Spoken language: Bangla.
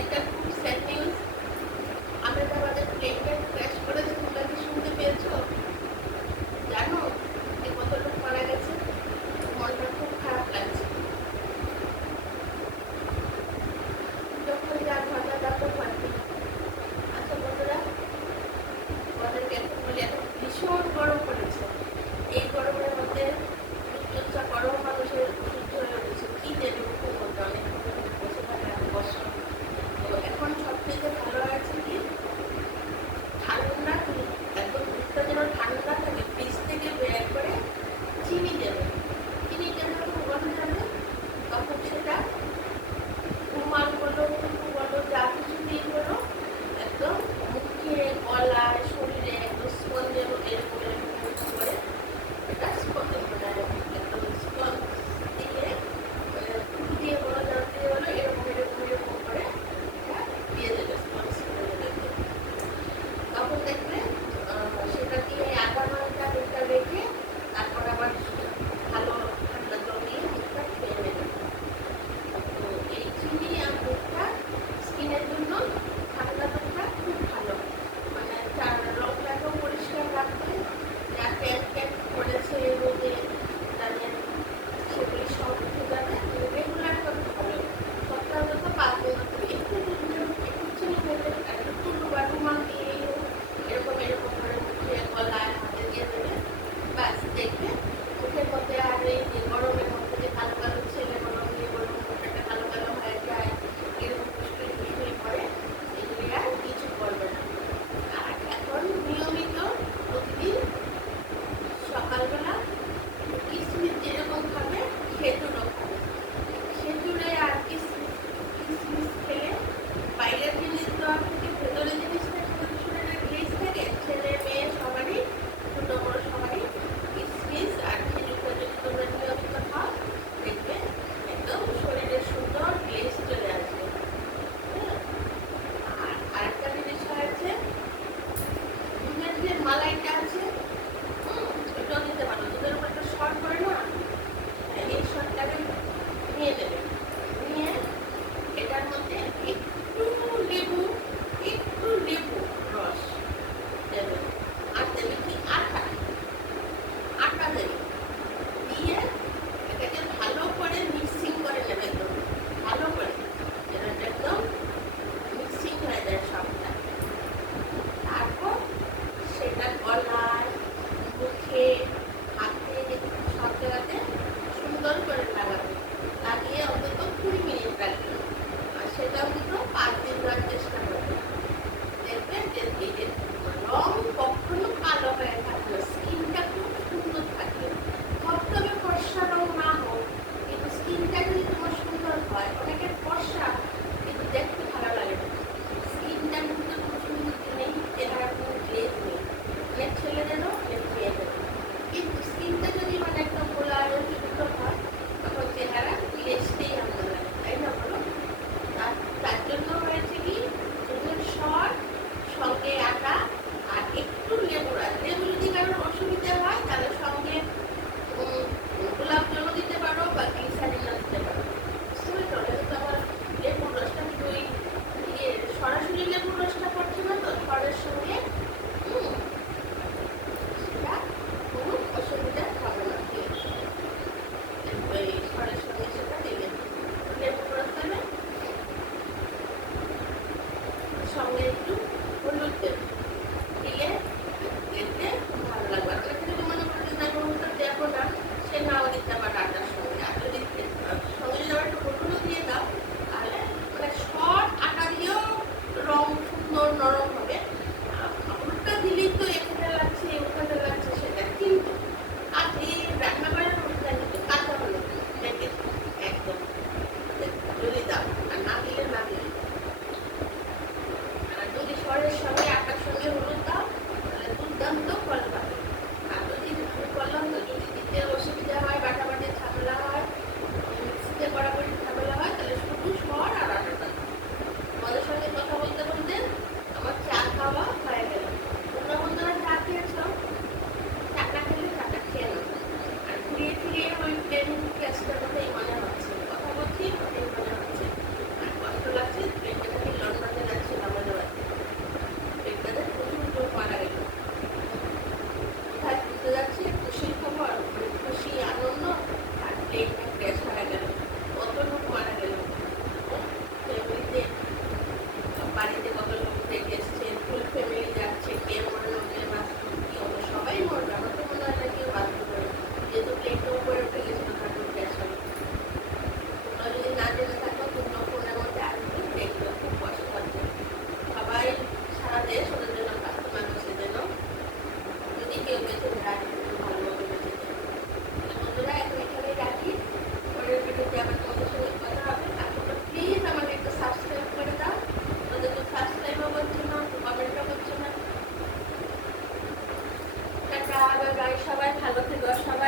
একটা খুব স্যাড নিউজ, আহমেদাবাদের প্লেনটা ক্র্যাশ করেছে, তোমরা কি শুনতে পেয়েছো? জানো যে কত লোক মারা গেছে? মনটা খুব খারাপ লাগছে। যখন যা ঘটা তা তো ঘটবে। আচ্ছা বন্ধুরা, তোমাদেরকে এখন বলি, এখন ভীষণ গরম পড়েছে। এই গরমের মধ্যে রূপচর্চা করো, মানুষের সহ্য হয়ে উঠেছে। কি দেবে মুখের মধ্যে অনেক বসে থাকা এত কষ্ট। তো এখন সবথেকে ভালো আছে কি, ঠান্ডা একদম দুধটা যেন ঠান্ডা থাকে, ফ্রিজ থেকে বের করে চিনি দেবে। চিনিটা যখন গলে যাবে তখন সেটা রুমাল বলো, টুকু বলো, যা কিছু দিয়ে বলো, একদম মুখে, গলায়, শরীরে একদম স্পঞ্জের এরকম এরকম করে এটা মানে একদম স্পঞ্জ দিয়ে টুকু দিয়ে বলো, যা দিয়ে বলো, এরকম এরকম এরকম করে এটা দিয়ে দেবে, স্পঞ্জ করে দেবে। তখন দেখবে সেটা দিয়ে আধা ঘন্টা দুধটা রেখে তারপর আবার ভালো ঠান্ডা জল দিয়ে মুখটা খেয়ে নেবে। তো এই চিনি আর দুধটা স্কিনের জন্য, ঠান্ডা দুধটা খুব ভালো, মানে রংটাকেও পরিষ্কার রাখবে, যা ট্যান ট্যান পড়েছে রোদে তাদের সেগুলি সব উঠে যাবে। রেগুলার ভাবে ভালো, সপ্তাহে তো 5 দিন করে একটু চিনি দেবে, একটু টুলু বা রুমাল দিয়ে এরকম এরকম করে মুখে, গলায়, হাতে দিয়ে দেবে। ব্যাস দেখবে মুখের মধ্যে আর এই যে গরমের মধ্যে যে কালো কালো ছেলে বলো, মেয়ে বলো, মুখটা কালো কালো হয়ে যায়, এরকম ফুসকুড়ি ফুসকুড়ি করে, এগুলি আর কিছু করবে না। আর এখন নিয়মিত প্রতিদিন সকালবেলা কিশমিশ যেরকম খাবে, খেজুরও খাবে। খেজুরে আর কিশমিশ খেলে বাইরের জিনিস দেওয়ার থেকে ভেতরের জিনিসটা শরীরের গ্লিজ থাকে, ছেলে মেয়ে সবারই, ছোট বড় সবারই কিশমিশ আর খেজুরটা যদি তোমরা নিয়মিত খাও, দেখবে একদম শরীরে সুন্দর গ্লেজ চলে আসবে। আর আরেকটা জিনিস হয়েছে, দুধের যে মালাইটা আছে, ওটাও দিতে পারো। দুধের উপর একটা শর্ট করে না, এই শর্টটাকে নিয়ে নেবে, নিয়ে এটার মধ্যে একটু লেবু রস দেবে, আর দেবে কি আটা দেবে, দিয়ে এটাকে ভালো করে মিক্সিং করে নেবে, একদম ভালো করে যেন এটা একদম মিক্সিং হয়ে যায় সবটা। তারপর সেটা গলায়, মুখে, হাতে, সব জায়গাতে সুন্দর করে লাগাবে, লাগিয়ে অন্তত 20 মিনিট রাখবে। আর সেটাও কিন্তু 5 দিন ধরার চেষ্টা করবে। দেখবেন যে এর রং কখনো কালো হয়ে থাকবে, স্কিনটা খুব সুন্দর থাকবে। তবে ফর্সা রং না হোক, কিন্তু স্কিনটা যদি তোমার সুন্দর হয়, অনেকের ফর্সা কিন্তু দেখতে ভালো লাগে না, স্কিনটা কিন্তু খুব সুন্দর নেই, চেহারা কোনো গ্লেজ নেই, অনেক ছেলেদেরও অনেক মেয়েদেরও। কিন্তু স্কিনটা যদি মানে একদম গোলা যুক্ত হয়, তখন চেহারা গ্লেজটাই আনতে লাগে, তাই না বলো? তার জন্য হয়েছে কি, দুধের সর সঙ্গে আটা আর একটু লেবু রস। লেবু যদি কারোর অসুবিধা হয় তাহলে সঙ্গে গোলাপ জলও দিতে পারো বা গ্লিসারিনও দিতে পারো। তো আমার লেবুর রসটা ওই সরাসরি লেবুর রসটা পড়ছে না, তো সরের সঙ্গে সেটা কোনো অসুবিধা হবে না। ওই সরের সঙ্গে সেটা দিলে লেবুর রস দেবে, সঙ্গে একটু হলুদ দেবে, দিয়ে দেখতে ভালো লাগবে। আর এখানে যদি মনে করো যে হলুদটা দেবো না, সে নাও দিতে পারে আটার সঙ্গে। আর যদি সঙ্গে যদি আবার একটু হলুদও দিয়ে দাও, তাহলে মানে সব আটা দিয়েও রং সুন্দর নরম হবে। হলুদটা দিলেই তো এখানে লাগছে ওখানে লাগছে সেটা, কিন্তু আর এই রান্নাঘরের হলুদটা কিন্তু কাঁচা হলুদ দেখে একদম যদি দাও, আর না দিলে না দিলে। আর যদি সরের সঙ্গে আটার সঙ্গে বাই বাই, সবাই ভালো থেকো, সবাই